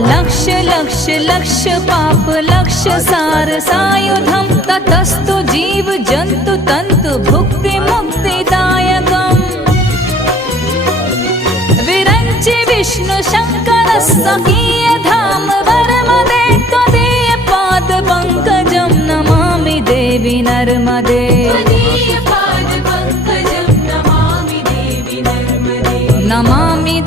लक्ष लक्ष लक्ष पाप लक्ष सार सायुधम ततस्तु जीव जंतु तंतु भुक्ति मुक्तिदायकम् विरंचि विष्णु शंकर सखीय धाम वरमदे त्वदीय पाद पंकजं नमामि देवी नर्मदे नमामि